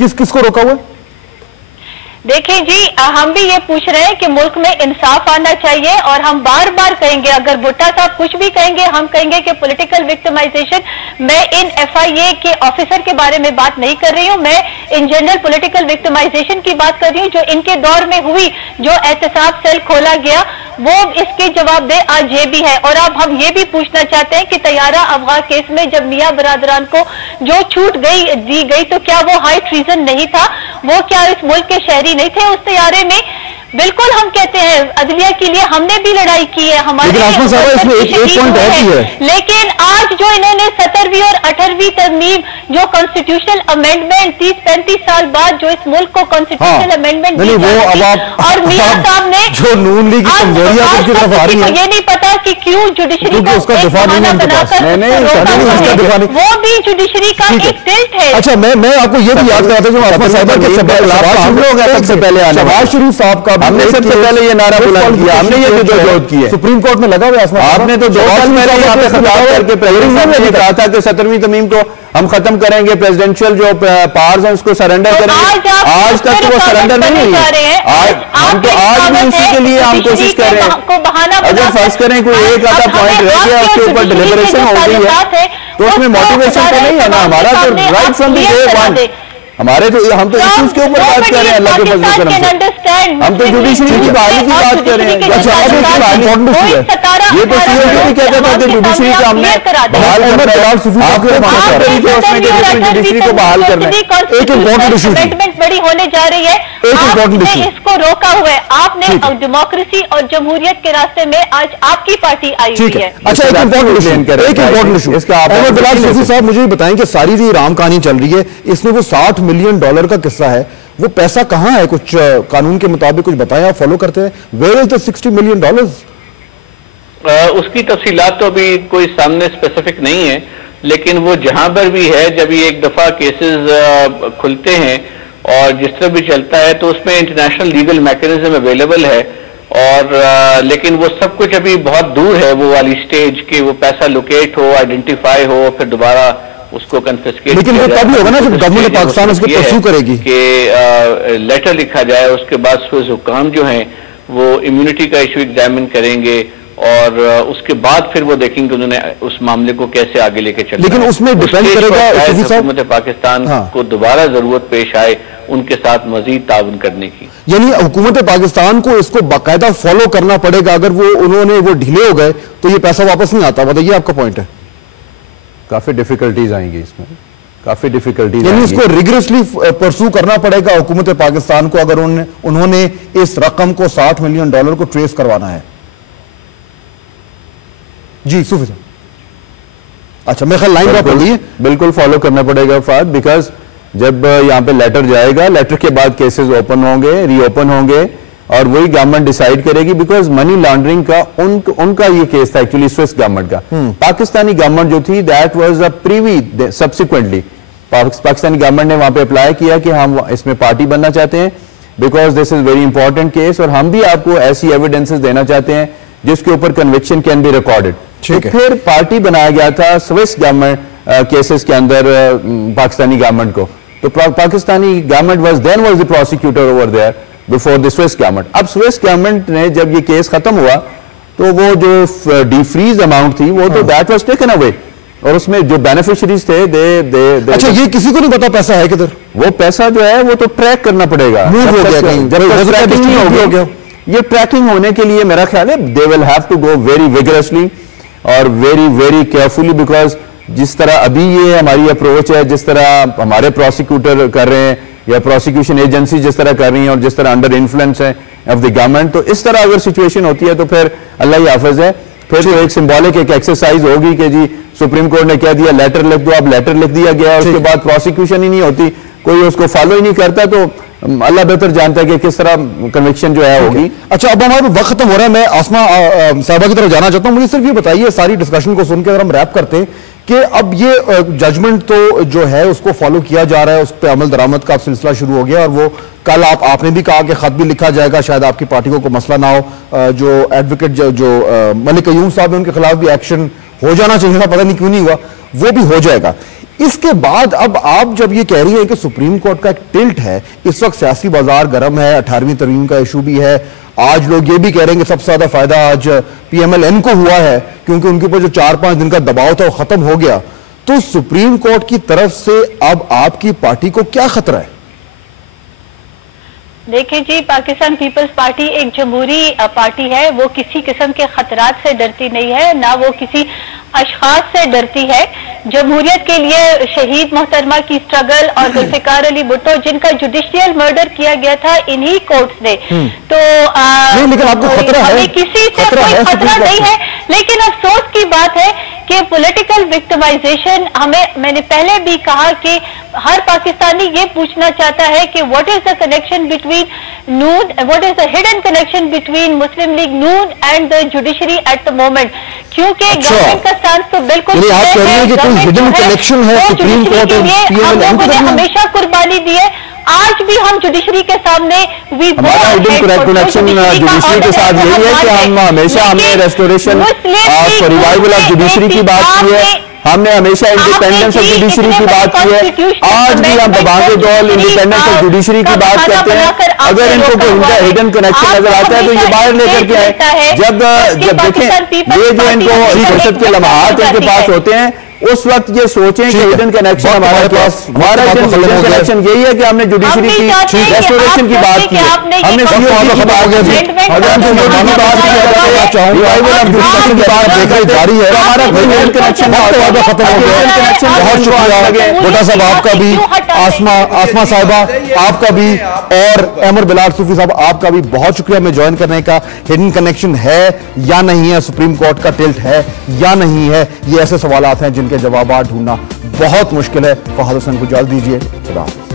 किसको रोका हुआ है? देखिए जी, हम भी ये पूछ रहे हैं कि मुल्क में इंसाफ आना चाहिए, और हम बार बार कहेंगे, अगर भुट्टा साहब कुछ भी कहेंगे हम कहेंगे कि पॉलिटिकल विक्टिमाइजेशन। मैं इन FIA के ऑफिसर के बारे में बात नहीं कर रही हूँ, मैं इन जनरल पॉलिटिकल विक्टिमाइजेशन की बात कर रही हूँ जो इनके दौर में हुई, जो एहतसाब सेल खोला गया वो इसके जवाब दे आज ये भी है। और अब हम ये भी पूछना चाहते हैं कि तैयारा अफगान केस में जब मियां बरादरान को जो छूट दी गई तो क्या वो हाई ट्रीजन नहीं था? वो क्या इस मुल्क के शहरी नहीं थे उस तैयारे में? बिल्कुल हम कहते हैं अदलिया के लिए हमने भी लड़ाई की है, हमारे इसमें एक पॉइंट है, लेकिन आज जो इन्होंने 17वीं और 18वीं तरमीम जो कॉन्स्टिट्यूशनल अमेंडमेंट 30-35 साल बाद जो इस मुल्क को कॉन्स्टिट्यूशनल अमेंडमेंट दी और मियां साहब ने जो नून लीग की कमजोरियां की तरफ आ रही है, ये नहीं पता कि क्यों जुडिशरी का उसका दिफा नहीं बनाकर वो भी जुडिशरी का एक टिल्ट है। अच्छा, मैं आपको ये भी याद कराता हूँ आसमा साहिबा के सबसे पहले शहबाज शरीफ साहब का हमने सबसे पहले ये नारा बुलंद किया, हमने ये विरोध किया, सुप्रीम कोर्ट में लगा हुआ है। आपने तो 2 साल पहले यहाँ पे खिताब करके प्रेसिडेंट साहब ने कहा था कि 17वीं तरमीम को हम खत्म करेंगे, प्रेसिडेंशियल जो पावर्स हैं उसको सरेंडर करेंगे। आज तक तो वो सरेंडर नहीं हुई। हम तो आज भी उसी के लिए हम कोशिश कर रहे हैं। अगर फर्ज करें कोई एक आधा पॉइंट रह गया उसके ऊपर डिलिबरेशन हो गई है तो उसमें मोटिवेशन तो नहीं है ना हमारा, तो right from the day one हमारे तो हम तो इश्यूज के ऊपर बात कर रहे हैं अल्लाह के फजल करम से। हम तो जुडिशरी की बहाली की बात कर रहे हैं। अच्छा, ये तो सीएम भी कहता था कि जुडिशरी को हमने बहाल करना है, जुडिशरी को बहाल करना है। एक इम्पोर्टेंट इशू बड़ी होने जा रही है, आपने इसको रोका हुआ है। आपने डेमोक्रेसी और जमहूरियत के रास्ते में आज आपकी पार्टी आई हुई है। अच्छा, एक इम्पोर्टेंट इशू साहब मुझे बताएं कि सारी जो राम कहानी चल रही है इसमें वो $60 मिलियन का किस्सा है, वो पैसा कहां है? कुछ कानून के मुताबिक कुछ बताएं, आप फॉलो करते हैं। Where is the $60 million? उसकी तफसीलात तो अभी कोई सामने स्पेसिफिक नहीं है, लेकिन वो जहां पर भी है, जब ये एक दफा केसेस खुलते हैं और जिस तरह भी चलता है तो उसमें इंटरनेशनल लीगल मैकेनिज्म अवेलेबल है, और लेकिन वो सब कुछ अभी बहुत दूर है वो वाली स्टेज कि वो पैसा लोकेट हो, आइडेंटिफाई हो, फिर दोबारा उसको कन्फिस्केट। लेकिन वो तब होगा ना जब गवर्नमेंट पाकिस्तान उसको परस्यू करेगी कि लेटर लिखा जाए, उसके बाद सुइज़ हुक्काम जो हैं वो इम्यूनिटी का इशू एग्जामिन करेंगे और उसके बाद फिर वो देखेंगे उन्होंने उस मामले को कैसे आगे लेके चलना। लेकिन उसमें डिपेंड करेगा हुकूमत पाकिस्तान को दोबारा जरूरत पेश आए उनके साथ मजीद ताउन करने की, यानी हुकूमत पाकिस्तान को इसको बाकायदा फॉलो करना पड़ेगा। अगर वो ढीले हो गए तो ये पैसा वापस नहीं आता। बताइए, आपका पॉइंट है। काफी डिफिकल्टीज आएंगी इसमें, काफी डिफिकल्टीज यानी इसको रिगरसली परस्यू करना पड़ेगा हुकूमत पाकिस्तान को अगर उन्होंने इस रकम को $60 मिलियन को ट्रेस करवाना है। जी सूफी साहब, अच्छा मेरे ख्याल लाइन ड्रॉप हो गई है। बिल्कुल फॉलो करना पड़ेगा फाद, बिकॉज जब यहाँ पे लेटर जाएगा, लेटर के बाद केसेस ओपन होंगे, रीओपन होंगे और वही गवर्नमेंट डिसाइड करेगी, बिकॉज मनी लॉन्ड्रिंग का उनका ये केस था एक्चुअली स्विस गवर्नमेंट का। पाकिस्तानी गवर्नमेंट जो थी that was a Privi subsequently Pakistani government ने वहां पे अप्लाई किया कि हम इसमें पार्टी बनना चाहते हैं because this is very important case और हम भी आपको ऐसी एविडेंसेस देना चाहते हैं जिसके ऊपर कन्विक्शन कैन बी रिकॉर्डेड। तो फिर पार्टी बनाया गया था स्विस गवर्नमेंट केसेस के अंदर पाकिस्तानी गवर्नमेंट को। तो Pakistani government was the prosecutor over there before the Swiss government. अब स्विस गवर्नमेंट ने जब ये केस खत्म हुआ तो वो जो डीफ्रीज अमाउंट थी वो तो दैट वाज टेकन अवे और उसमें जो बेनिफिशियरीज थे दे अच्छा ये किसी को नहीं पता पैसा है किधर। वो पैसा जो है वो तो ट्रैक करना पड़ेगा, मूव हो गया कहीं, जब ट्रैकिंग नहीं हो गया। ये ट्रैकिंग होने के लिए मेरा ख्याल है they will have to go very vigorously और वेरी वेरी केयरफुली, बिकॉज जिस तरह अभी ये हमारी अप्रोच है, जिस तरह हमारे प्रोसिक्यूटर कर रहे हैं या प्रोसिक्यूशन एजेंसी जिस तरह कर रही है और जिस तरह अंडर इन्फ्लुएंस है ऑफ द गवर्नमेंट, तो इस तरह अगर सिचुएशन होती है तो फिर अल्लाह ही हाफिज है। फिर तो एक सिंबॉलिक एक एक्सरसाइज होगी कि जी सुप्रीम कोर्ट ने कह दिया लेटर लिख दो, अब लेटर लिख दिया गया उसके बाद प्रोसिक्यूशन ही नहीं होती, कोई उसको फॉलो ही नहीं करता, तो अल्लाह बेहतर जानता है कि किस तरह कन्विक्शन जो है होगी। अच्छा अब हमारा वक्त खत्म हो रहा है, मैं आसमा साहबा की तरफ जाना चाहता हूं। मुझे सिर्फ ये बताइए सारी डिस्कशन को सुनकर अगर हम रैप करते हैं कि अब ये जजमेंट तो जो है उसको फॉलो किया जा रहा है, उस पर अमल दरामद का सिलसिला शुरू हो गया और वो कल आपने भी कहा कि खत भी लिखा जाएगा, शायद आपकी पार्टी को कोई मसला ना हो। जो एडवोकेट जो मलिक कयूम साहब है उनके खिलाफ भी एक्शन हो जाना चाहिए था, पता नहीं क्यों नहीं हुआ, वो भी हो जाएगा। इसके बाद अब आप जब ये कह रही है कि सुप्रीम कोर्ट का एक टिल्ट है, इस वक्त सियासी बाजार गर्म है, 18वीं तरमीम का इशू भी है, आज लोग ये भी कह रहे हैं कि सबसे ज्यादा फायदा आज PMLN को हुआ है क्योंकि उनके ऊपर जो 4-5 दिन का दबाव था वो खत्म हो गया, तो सुप्रीम कोर्ट की तरफ से अब आपकी पार्टी को क्या खतरा है? देखिए जी, पाकिस्तान पीपल्स पार्टी एक जमहूरी पार्टी है, वो किसी किस्म के खतरात से डरती नहीं है, ना वो किसी अशखास से डरती है। जमहूरियत के लिए शहीद मोहतरमा की स्ट्रगल और जुल्फिकार अली भुट्टो जिनका जुडिशियल मर्डर किया गया था इन्हीं कोर्ट्स ने, तो लेकिन आपको खतरा है? किसी से कोई खतरा नहीं है, लेकिन अफसोस की बात है कि पॉलिटिकल विक्टिमाइजेशन मैंने पहले भी कहा कि हर पाकिस्तानी ये पूछना चाहता है कि what is the connection between Noon, what is the hidden connection between Muslim league Noon and the judiciary at the moment, क्योंकि गवर्नमेंट का स्टांस तो बिल्कुल हिडन कनेक्शन है सुप्रीम कोर्ट और PMLN ने हमेशा कुर्बानी दी है। आज भी हम जुडिशरी के सामने हमारा हिडन कनेक्शन जुडिशरी के साथ यही है कि हम हमेशा हमने रेस्टोरेशन और रिवाइवल ऑफ जुडिशरी की बात की है, हमने हमेशा इंडिपेंडेंस ऑफ जुडिशरी की बात की है, आज भी हम दबांगे दौल इंडिपेंडेंस ऑफ जुडिशरी की बात करते हैं। अगर इनको कोई हिडन कनेक्शन नजर आता है तो ये बाहर लेकर के आए। जब देखें ये जो इनको संसद के लम्हात इनके पास होते हैं उस वक्त ये सोचें कि हिडन कनेक्शन हमारे पास, हमारा हिडन कनेक्शन यही है कि हमने जुडिशरी की रेस्टोरेशन की बात की है, हमने COG की बात की है, अगर हम COG की बात जारी है, हमारा हिडन कनेक्शन खत्म हो गया। बहुत शुक्रिया भुट्टो साहब आपका भी, आसमा साहिबा आपका भी, और अहमद बिलाल सूफी साहब आपका भी बहुत शुक्रिया हमें ज्वाइन करने का। हिडन कनेक्शन है या नहीं है, सुप्रीम कोर्ट का टिल्ट है या नहीं है, ये ऐसे सवाल हैं जिनके जवाब ढूंढना बहुत मुश्किल है। फहद हुसैन को इजाजत दीजिए, खुदा हाफिज़।